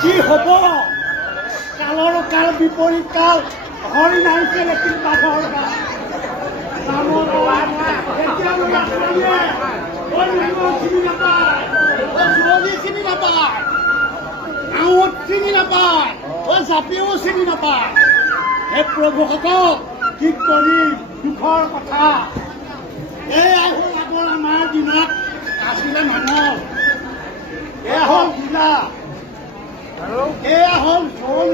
কি হ'ব কালৰ কাল বিপৰীত কাল হৰি নাহিছে লেকিন বাঘৰ কাল চিনি নাপায় চিনি নাপায় আঙুত চিনি নাপায় জাপিও চিনি নাপায় হে প্ৰভুসকল কি কৰি দুখৰ কথা এয়াই হ'ল আগৰ আমাৰ দিনত আছিলে মানুহ এয়া হ'ল জিলা এয়া হ'ল জল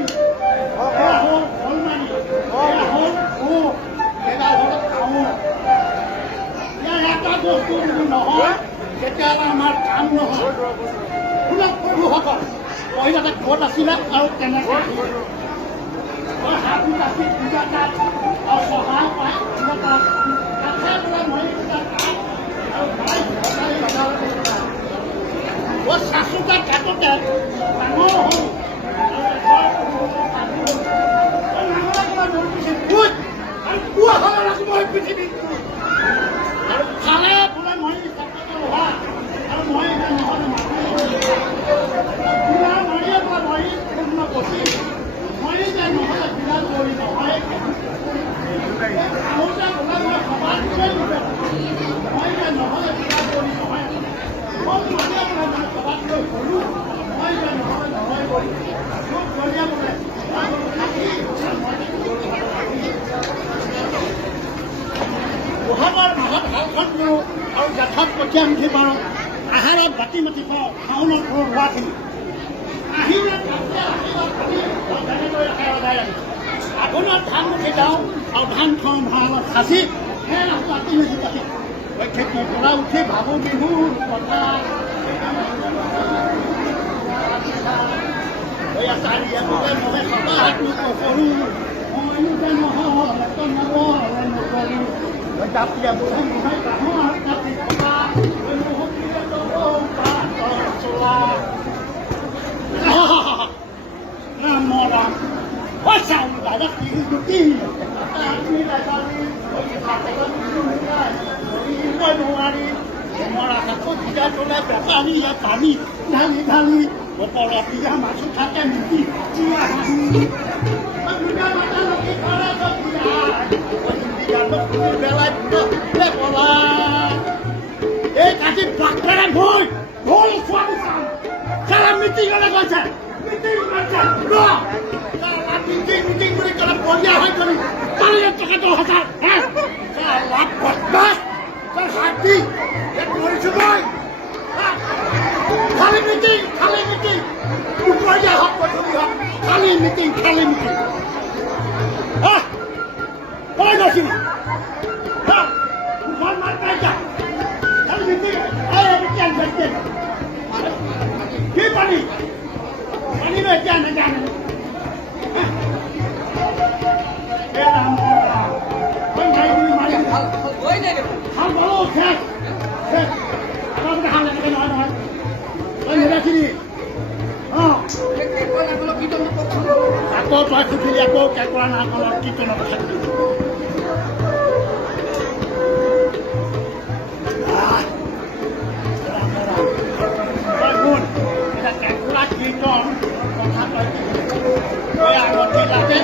এয়া হ'ল শলমানি এয়া হ'ল ভোগ এয়া হ'ল খাওঁ ইয়াৰ এটা বস্তু যদি নহয় তেতিয়াহ'লে আমাৰ কাম নহয় শুনক প্ৰভুসকল পহিলাতে ক'ত আছিলে আৰু কেনেকৈ হাত আছে পূজা তাত আৰু সহায় পায় পূজা তাত কাঠে বোলে মই পূজা তাত আৰু চাচুকা কাটোতে ডাঙৰ হ'ল আৰু পুৱা হ'লে ৰাখিব পৃথিৱীত আৰু খালে বোলে মই লোহা আৰু মই নহ'লে বুঢ়া মাৰিয়ে বোলে মই পূৰ্ণ বচি মৰি যায় নহ'লে বিৰাট কৰি নহয় আহোঁতে বোলে মই সবাত মই যায় নহ'লে বিৰাট কৰি নহয় মই মাৰিয়ে বোলে মই সবাত লৈ গ'লোঁ মই যায় নহ'লে নহয় কৰি মোক গলিয়ে বোলে বহাগৰ মাহত হালখন কৰোঁ আৰু জেঠত কঠীয়া মুঠি পাৰোঁ আহাৰত বাতি মাতি পাওঁ শাওণত ঘৰ ৰোৱাখিনি আঘোণত ধান মুঠি যাওঁ আৰু ধান খাওঁ ভঁৰালত সাঁচি সেই ৰাতি মেজি কাটি খেতিৰ পৰা উঠি ভাবোঁ বিহুৰ কথা মই সবাহটো কৰোঁ ময়ো যে নহ'লে নকৰোঁ জাপিয়া বুঢ়া নহয় কাঁহৰ কাটি থকা চোলা ৰাম ৰাম চাউল দাদা গুটি নোৱাৰি মৰা শাকত ভিজা তোলে বেপাৰী ইয়াত পানী ঢালি ঢালি ওপৰত দিয়া মাছো থাকে নেকি এই কাটি বাক্তাৰে ভুল ভুল ছোৱালী চাম চাৰা মিটিঙলৈ গৈছে মিটিং মিটিং বুলি ক'লে বলিয়া হৈ গ'লি তালৈ টকা 10,000 লাভ বদমাছ তই হাতী কৰিছোঁ মই খালি মিটিং দুপৰীয়া হওক গধূলি হওক খালি মিটিং কৈ গৈছিলি দুখন মাৰ পাইছা খালি মিটিং কি পানী পানীনো এতিয়া নাজানে আকৌ তই সুধিলি আকৌ কেঁকুৰা নাকলৰ কীৰ্তনৰ কথা কেঁকুৰা কীৰ্তন কথা তই আগতে লাগে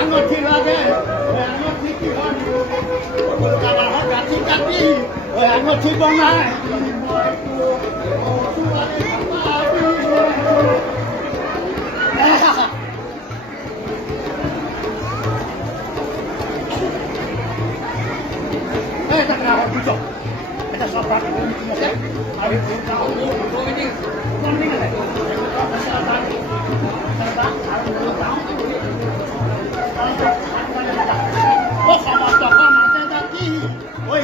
আঙঠি লাগে কি হয় কাটি কাটি আঙঠি বনাই এটা সব আৰু সমস্ত মাজে যাতি ওই